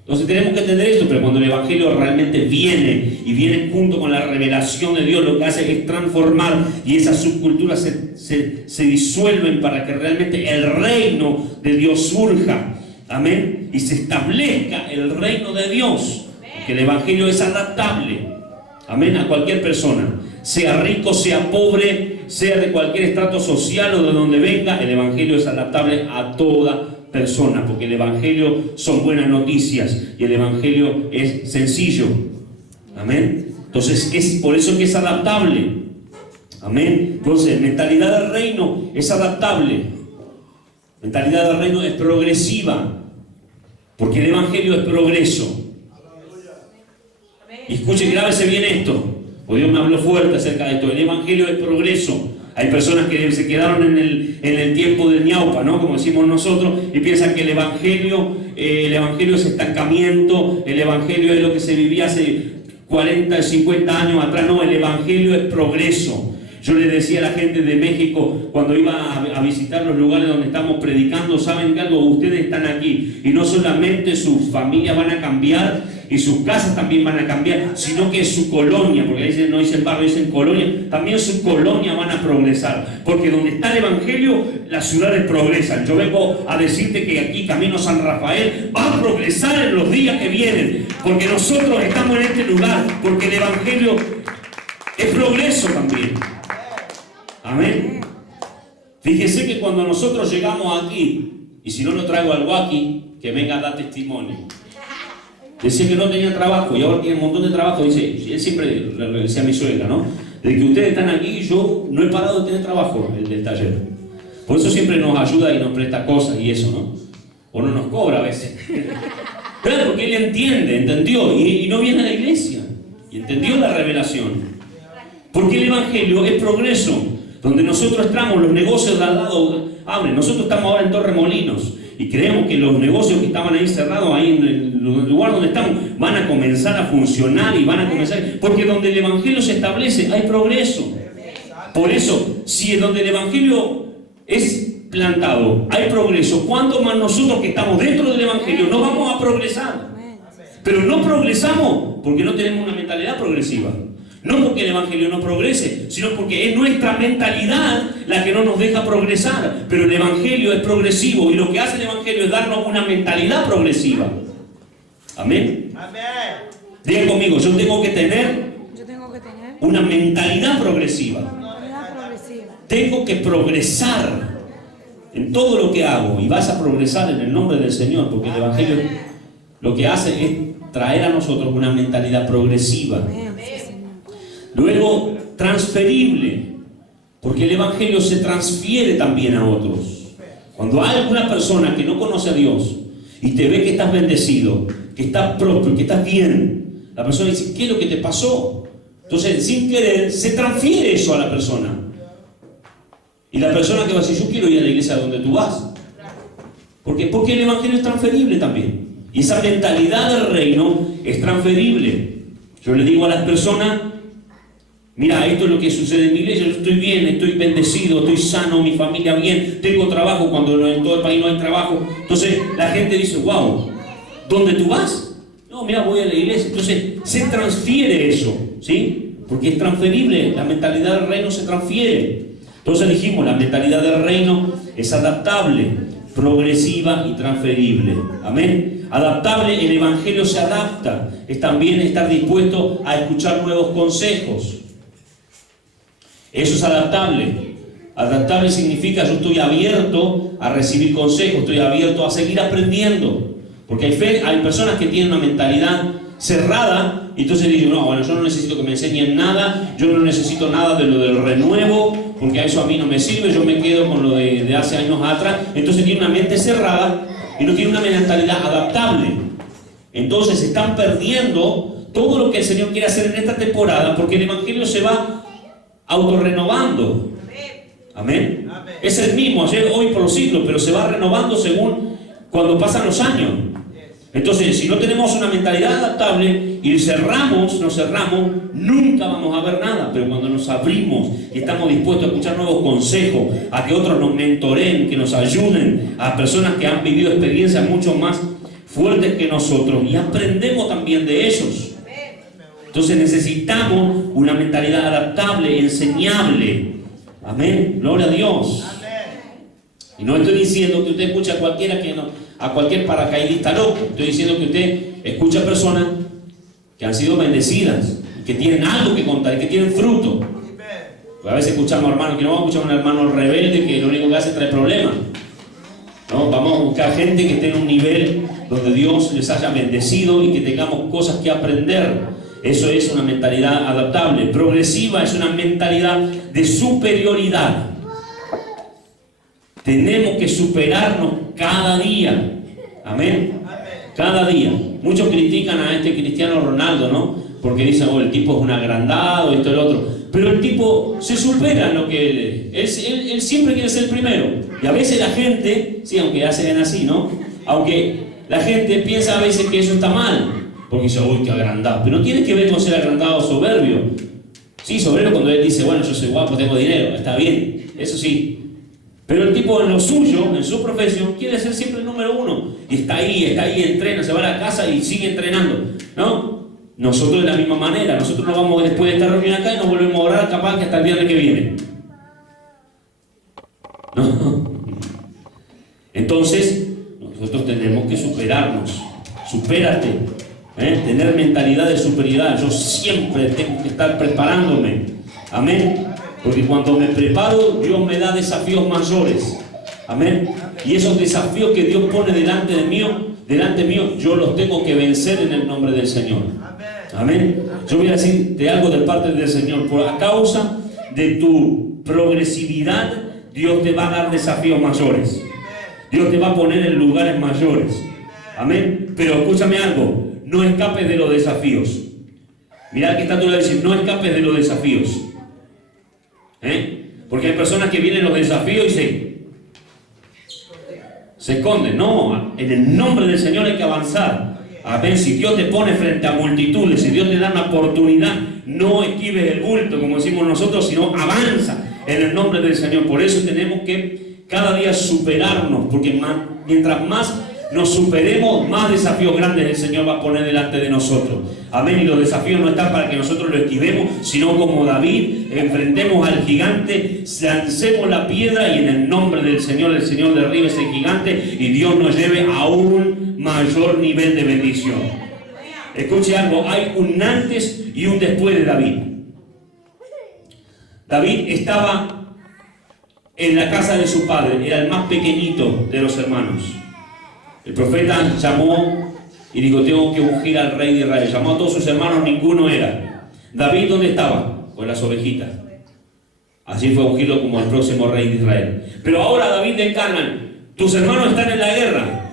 Entonces tenemos que entender esto, pero cuando el Evangelio realmente viene y viene junto con la revelación de Dios, lo que hace es transformar y esas subculturas se disuelven para que realmente el reino de Dios surja. Amén. Y se establezca el reino de Dios. Que el Evangelio es adaptable, amén, a cualquier persona, sea rico, sea pobre, sea de cualquier estrato social o de donde venga. El Evangelio es adaptable a toda persona, porque el Evangelio son buenas noticias y el Evangelio es sencillo, amén. Entonces es por eso que es adaptable, amén. Entonces, mentalidad del reino es adaptable, mentalidad del reino es progresiva, porque el Evangelio es progreso. Y escuchen, grábese bien esto, porque Dios me habló fuerte acerca de esto. El Evangelio es progreso. Hay personas que se quedaron en el tiempo del ñaupa, ¿no? Como decimos nosotros, y piensan que el Evangelio es estancamiento, el Evangelio es lo que se vivía hace 40, 50 años atrás. No, el Evangelio es progreso. Yo le decía a la gente de México cuando iba a visitar los lugares donde estamos predicando, ¿saben que algo? Ustedes están aquí y no solamente sus familias van a cambiar y sus casas también van a cambiar, sino que su colonia, porque ahí no dicen barrio, dicen colonia, también su colonia van a progresar, porque donde está el Evangelio, las ciudades progresan. Yo vengo a decirte que aquí Camino San Rafael va a progresar en los días que vienen, porque nosotros estamos en este lugar, porque el Evangelio es progreso también. Amén. Fíjese que cuando nosotros llegamos aquí, y si no lo traigo algo aquí, que venga a dar testimonio. Decía que no tenía trabajo y ahora tiene un montón de trabajo. Dice, él siempre le decía a mi suegra, ¿no? De que ustedes están aquí, yo no he parado de tener trabajo, el del taller. Por eso siempre nos ayuda y nos presta cosas y eso, ¿no? o no nos cobra a veces. Claro, porque él entendió, y no viene a la iglesia, y entendió la revelación. Porque el Evangelio es progreso. Donde nosotros estamos, los negocios de al lado abren. Nosotros estamos ahora en Torremolinos y creemos que los negocios que estaban ahí cerrados, ahí en el lugar donde estamos, van a comenzar a funcionar y van a comenzar. Porque donde el Evangelio se establece, hay progreso. Por eso, si donde el Evangelio es plantado, hay progreso, ¿cuánto más nosotros que estamos dentro del Evangelio no vamos a progresar? Pero no progresamos porque no tenemos una mentalidad progresiva. No porque el Evangelio no progrese, sino porque es nuestra mentalidad la que no nos deja progresar. Pero el Evangelio es progresivo y lo que hace el Evangelio es darnos una mentalidad progresiva. Amén. Digan conmigo, yo tengo que tener una mentalidad progresiva. Tengo que progresar en todo lo que hago, y vas a progresar en el nombre del Señor, porque el Evangelio lo que hace es traer a nosotros una mentalidad progresiva. Luego, transferible, porque el Evangelio se transfiere también a otros. Cuando hay alguna persona que no conoce a Dios y te ve que estás bendecido, que estás próspero, que estás bien, la persona dice, ¿qué es lo que te pasó? Entonces, sin querer, se transfiere eso a la persona. Y la persona que va a decir, yo quiero ir a la iglesia donde tú vas. ¿Por qué? Porque el Evangelio es transferible también. Y esa mentalidad del reino es transferible. Yo le digo a las personas, mira, esto es lo que sucede en mi iglesia, yo estoy bien, estoy bendecido, estoy sano, mi familia bien, tengo trabajo cuando en todo el país no hay trabajo. Entonces la gente dice, wow, ¿dónde tú vas? No, mira, voy a la iglesia. Entonces se transfiere eso, ¿sí? Porque es transferible, la mentalidad del reino se transfiere. Entonces dijimos, la mentalidad del reino es adaptable, progresiva y transferible. Amén. Adaptable, el Evangelio se adapta. Es también estar dispuesto a escuchar nuevos consejos. Eso es adaptable. Adaptable significa yo estoy abierto a recibir consejos, estoy abierto a seguir aprendiendo. Porque hay personas que tienen una mentalidad cerrada y entonces dicen, no, bueno, yo no necesito que me enseñen nada, yo no necesito nada de lo del renuevo, porque a eso a mí no me sirve, yo me quedo con lo de hace años atrás. Entonces tiene una mente cerrada y no tiene una mentalidad adaptable. Entonces están perdiendo todo lo que el Señor quiere hacer en esta temporada, porque el Evangelio se va autorrenovando. Amén. Es el mismo ayer, hoy, por los siglos, pero se va renovando según cuando pasan los años. Entonces, si no tenemos una mentalidad adaptable y nos cerramos, nunca vamos a ver nada. Pero cuando nos abrimos y estamos dispuestos a escuchar nuevos consejos, a que otros nos mentoreen, que nos ayuden, a personas que han vivido experiencias mucho más fuertes que nosotros, y aprendemos también de ellos. Entonces necesitamos una mentalidad adaptable, enseñable. Amén. Gloria a Dios. Y no estoy diciendo que usted escuche a cualquier paracaidista loco. Estoy diciendo que usted escucha a personas que han sido bendecidas, que tienen algo que contar, que tienen fruto. Porque a veces escuchamos hermanos que no vamos a escuchar a un hermano rebelde que lo único que hace es traer problemas. No, vamos a buscar gente que esté en un nivel donde Dios les haya bendecido y que tengamos cosas que aprender. Eso es una mentalidad adaptable. Progresiva es una mentalidad de superioridad. Tenemos que superarnos cada día. Amén. Cada día. Muchos critican a este Cristiano Ronaldo, ¿no? Porque dicen, oh, el tipo es un agrandado, esto y lo otro. Pero el tipo se supera en lo que él siempre quiere ser el primero. Y a veces la gente, sí, aunque ya se ven así, ¿no? Aunque la gente piensa a veces que eso está mal. Porque dice, uy, qué agrandado. Pero no tiene que ver con ser agrandado o soberbio. Sí, soberbio cuando él dice, bueno, yo soy guapo, tengo dinero, está bien. Eso sí. Pero el tipo en lo suyo, en su profesión, quiere ser siempre el número uno. Y está ahí, entrena, se va a la casa y sigue entrenando, ¿no? Nosotros de la misma manera. Nosotros nos vamos después de esta reunión acá y nos volvemos a orar capaz que hasta el viernes que viene. ¿No? Entonces, nosotros tenemos que superarnos. Supérate. Tener mentalidad de superioridad. Yo siempre tengo que estar preparándome. Amén. Porque cuando me preparo, Dios me da desafíos mayores. Amén. Y esos desafíos que Dios pone delante mío, yo los tengo que vencer en el nombre del Señor. Amén. Yo voy a decirte algo de parte del Señor. Por a causa de tu progresividad, Dios te va a dar desafíos mayores. Dios te va a poner en lugares mayores. Amén. Pero escúchame algo, no escapes de los desafíos. Mirá que está a tu lado y dice, no escapes de los desafíos. Porque hay personas que vienen los desafíos y se esconden. No, en el nombre del Señor hay que avanzar. Amén. Si Dios te pone frente a multitudes, si Dios te da una oportunidad, no esquives el bulto, como decimos nosotros, sino avanza en el nombre del Señor. Por eso tenemos que cada día superarnos, porque mientras más nos superemos, más desafíos grandes el Señor va a poner delante de nosotros. Amén. Y los desafíos no están para que nosotros lo esquivemos, sino como David, enfrentemos al gigante, lancemos la piedra y en el nombre del Señor, el Señor derribe ese gigante y Dios nos lleve a un mayor nivel de bendición. Escuche algo, hay un antes y un después de David. David estaba en la casa de su padre, era el más pequeñito de los hermanos. El profeta llamó y dijo, tengo que ungir al rey de Israel. Llamó a todos sus hermanos, ninguno era. David, ¿dónde estaba? Con las ovejitas. Así fue ungido como el próximo rey de Israel. Pero ahora David de Canaán, tus hermanos están en la guerra.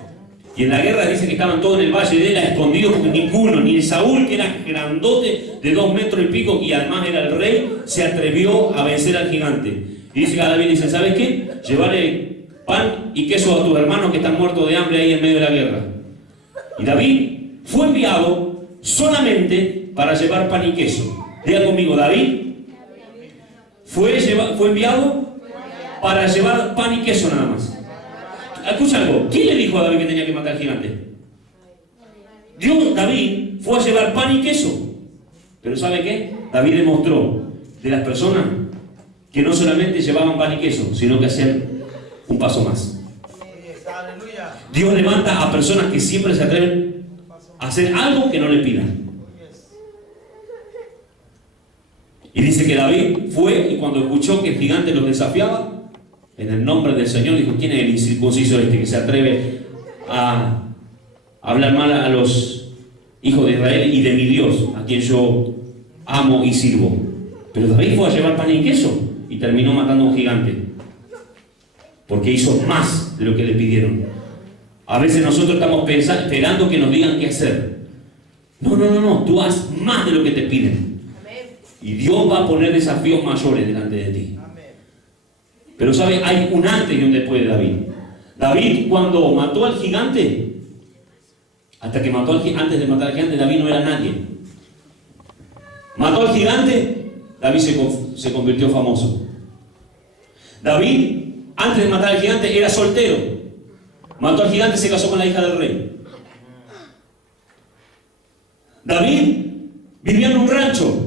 Y en la guerra dice que estaban todos en el valle de Ela, escondidos, porque ninguno, ni Saúl, que era grandote de 2 metros y pico, y además era el rey, se atrevió a vencer al gigante. Y dice a David, dice, ¿sabes qué? Llevarle pan y queso a tus hermanos que están muertos de hambre ahí en medio de la guerra. Y David fue enviado solamente para llevar pan y queso. Diga conmigo, David fue enviado para llevar pan y queso nada más. Escucha algo, ¿quién le dijo a David que tenía que matar al gigante? David fue a llevar pan y queso. Pero ¿sabe qué? David demostró de las personas que no solamente llevaban pan y queso, sino que hacían un paso más. Dios levanta a personas que siempre se atreven a hacer algo que no le pidan. Y dice que David fue y cuando escuchó que el gigante los desafiaba, en el nombre del Señor dijo, ¿quién es el incircunciso este que se atreve a hablar mal a los hijos de Israel y de mi Dios, a quien yo amo y sirvo? Pero David fue a llevar pan y queso y terminó matando a un gigante, porque hizo más de lo que le pidieron. A veces nosotros estamos esperando que nos digan qué hacer. No, tú haz más de lo que te piden. Y Dios va a poner desafíos mayores delante de ti. Pero ¿sabe? Hay un antes y un después de David. David, cuando mató al gigante, antes de matar al gigante, David no era nadie. Mató al gigante, David se convirtió famoso. David, antes de matar al gigante, era soltero. Mató al gigante y se casó con la hija del rey. David vivía en un rancho.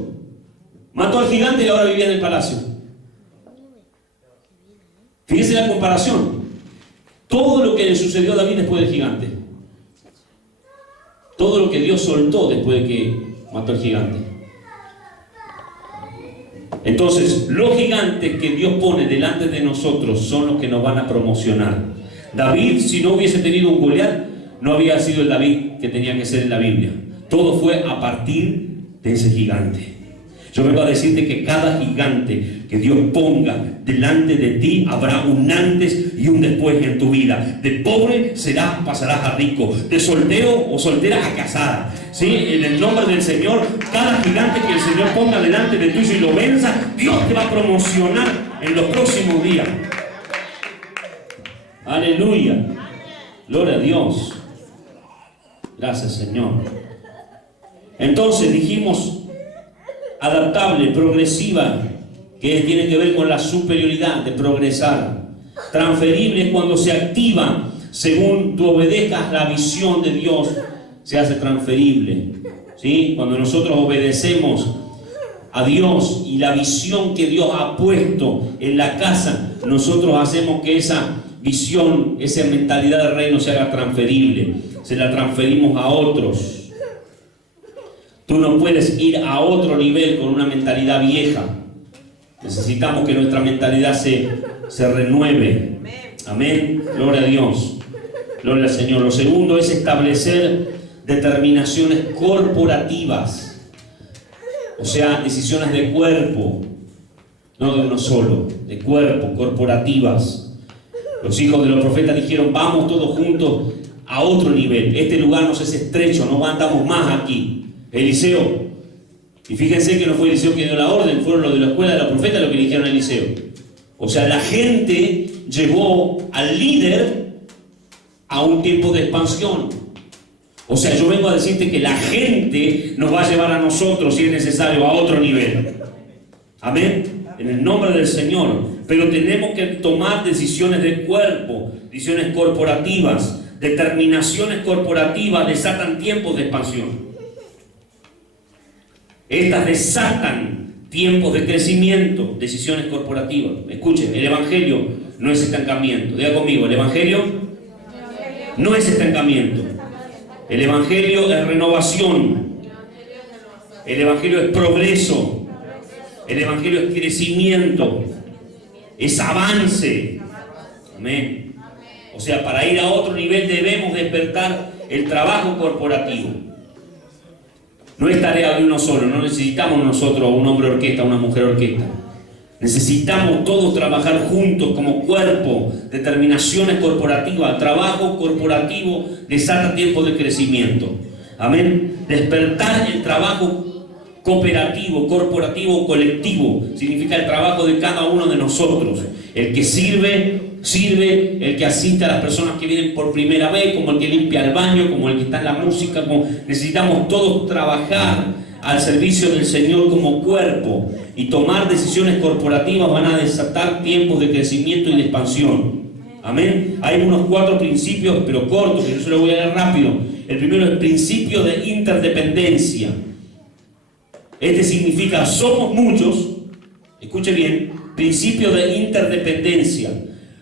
Mató al gigante y ahora vivía en el palacio. Fíjese la comparación. Todo lo que le sucedió a David después del gigante. Todo lo que Dios soltó después de que mató al gigante. Entonces, los gigantes que Dios pone delante de nosotros son los que nos van a promocionar. David, si no hubiese tenido un Goliat, no había sido el David que tenía que ser en la Biblia. Todo fue a partir de ese gigante. Yo vengo a decirte que cada gigante que Dios ponga delante de ti, habrá un antes y un después en tu vida. De pobre pasarás a rico, de soltero o soltera a casada. ¿Sí? En el nombre del Señor, cada gigante que el Señor ponga delante de ti y lo venza, Dios te va a promocionar en los próximos días. Aleluya. Gloria a Dios. Gracias, Señor. Entonces dijimos adaptable, progresiva, que tiene que ver con la superioridad de progresar. Transferible es cuando se activa según tú obedezcas la visión de Dios, se hace transferible. ¿Sí? Cuando nosotros obedecemos a Dios y la visión que Dios ha puesto en la casa, nosotros hacemos que esa visión, esa mentalidad del reino se haga transferible, se la transferimos a otros. Tú no puedes ir a otro nivel con una mentalidad vieja. Necesitamos que nuestra mentalidad se renueve. Amén. Gloria a Dios. Gloria al Señor. Lo segundo es establecer determinaciones corporativas. O sea, decisiones de cuerpo. No de uno solo. De cuerpo, corporativas. Los hijos de los profetas dijeron, vamos todos juntos a otro nivel. Este lugar nos es estrecho, no aguantamos más aquí. Eliseo. Y fíjense que no fue Eliseo que dio la orden, fueron los de la escuela de los profetas los que le dijeron a Eliseo. O sea, la gente llevó al líder a un tiempo de expansión. O sea, yo vengo a decirte que la gente nos va a llevar a nosotros, si es necesario, a otro nivel. Amén. En el nombre del Señor. Pero tenemos que tomar decisiones de cuerpo, decisiones corporativas, determinaciones corporativas desatan tiempos de expansión. Estas desatan tiempos de crecimiento, decisiones corporativas. Escuchen, el Evangelio no es estancamiento. Diga conmigo, el Evangelio no es estancamiento. El Evangelio es renovación. El Evangelio es progreso. El Evangelio es crecimiento. Es avance. Amén. O sea, para ir a otro nivel debemos despertar el trabajo corporativo. No es tarea de uno solo, no necesitamos nosotros un hombre orquesta, una mujer orquesta. Necesitamos todos trabajar juntos como cuerpo, determinaciones corporativas, trabajo corporativo desata tiempos de crecimiento. Amén. Despertar el trabajo cooperativo, corporativo, colectivo, significa el trabajo de cada uno de nosotros. El que sirve, el que asiste a las personas que vienen por primera vez, como el que limpia el baño, como el que está en la música. Necesitamos todos trabajar al servicio del Señor como cuerpo y tomar decisiones corporativas van a desatar tiempos de crecimiento y de expansión. Amén. Hay unos 4 principios, pero cortos, que yo se los voy a leer rápido. El primero es el principio de interdependencia. Este significa somos muchos, escuche bien, principio de interdependencia.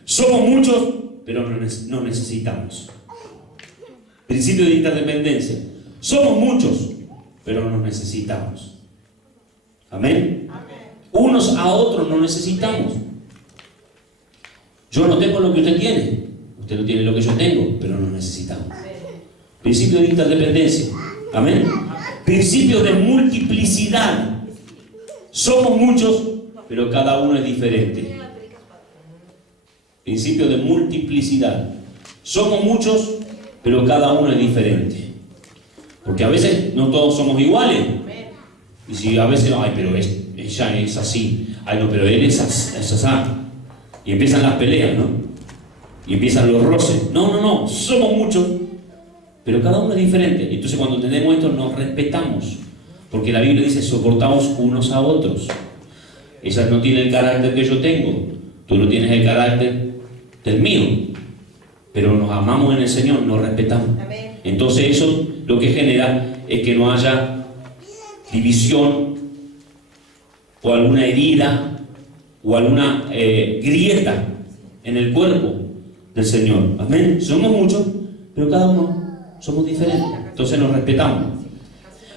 Somos muchos, pero no necesitamos. Principio de interdependencia. Somos muchos, pero nos necesitamos. Amén. Unos a otros no necesitamos. Yo no tengo lo que usted tiene. Usted no tiene lo que yo tengo, pero nos necesitamos. Principio de interdependencia. Amén. Principio de multiplicidad. Somos muchos, pero cada uno es diferente. Principio de multiplicidad. Somos muchos, pero cada uno es diferente. Porque a veces no todos somos iguales. Y si a veces, ay, pero ella es así. Ay, no, pero él es así. Y empiezan las peleas, ¿no? Y empiezan los roces. No. Somos muchos, pero cada uno es diferente. Entonces cuando tenemos esto nos respetamos. Porque la Biblia dice, soportamos unos a otros. Ella no tiene el carácter que yo tengo. Tú no tienes el carácter del mío. Pero nos amamos en el Señor, nos respetamos. Entonces eso lo que genera es que no haya división o alguna herida o alguna grieta en el cuerpo del Señor. Amén. Somos muchos, pero cada uno somos diferentes. Entonces nos respetamos.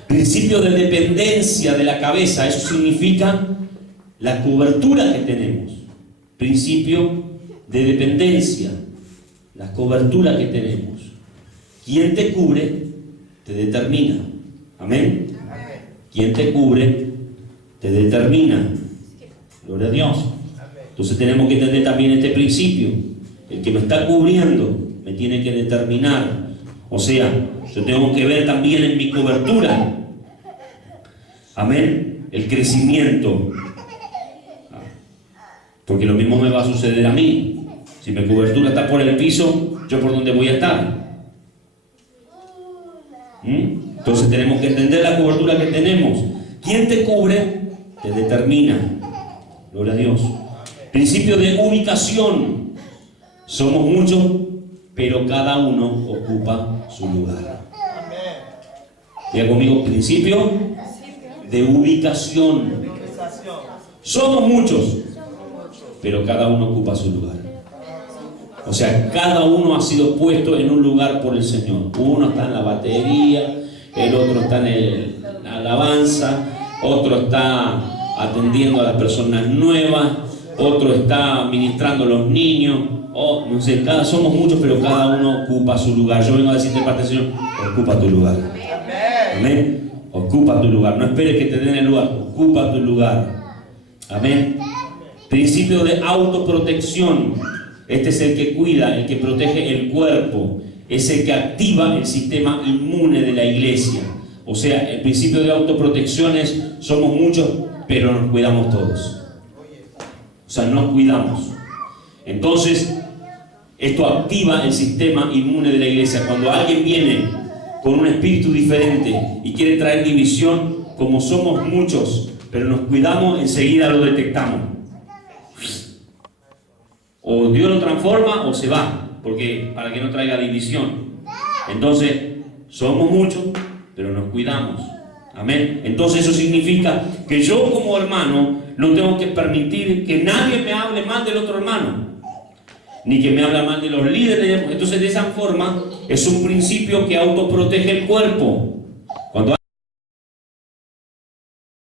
Principio de dependencia de la cabeza. Eso significa la cobertura que tenemos. Principio de dependencia. La cobertura que tenemos. Quien te cubre, te determina. Amén. Quien te cubre, te determina. Gloria a Dios. Entonces tenemos que entender también este principio. El que me está cubriendo, me tiene que determinar. O sea, yo tengo que ver también en mi cobertura. Amén. El crecimiento. Porque lo mismo me va a suceder a mí. Si mi cobertura está por el piso, ¿yo por dónde voy a estar? Entonces tenemos que entender la cobertura que tenemos. Quien te cubre, te determina. Gloria a Dios. Principio de ubicación. Somos muchos, pero cada uno ocupa su lugar. Diga conmigo, principio de ubicación. Somos muchos, pero cada uno ocupa su lugar. O sea, cada uno ha sido puesto en un lugar por el Señor. Uno está en la batería, el otro está en la alabanza, otro está atendiendo a las personas nuevas, otro está ministrando a los niños. No sé, somos muchos, pero cada uno ocupa su lugar. Yo vengo a decirte parte del Señor, ocupa tu lugar. Amén. Ocupa tu lugar. No esperes que te den el lugar, ocupa tu lugar. Amén. Principio de autoprotección. Este es el que cuida, el que protege el cuerpo, es el que activa el sistema inmune de la iglesia. O sea, el principio de autoprotección es, somos muchos, pero nos cuidamos todos. O sea, nos cuidamos. Entonces, esto activa el sistema inmune de la iglesia. Cuando alguien viene con un espíritu diferente y quiere traer división, como somos muchos, pero nos cuidamos, enseguida lo detectamos. O Dios lo transforma o se va, porque para que no traiga división. Entonces, somos muchos, pero nos cuidamos. Amén. Entonces eso significa que yo como hermano no tengo que permitir que nadie me hable mal del otro hermano, ni que me hable mal de los líderes. Entonces de esa forma es un principio que autoprotege el cuerpo.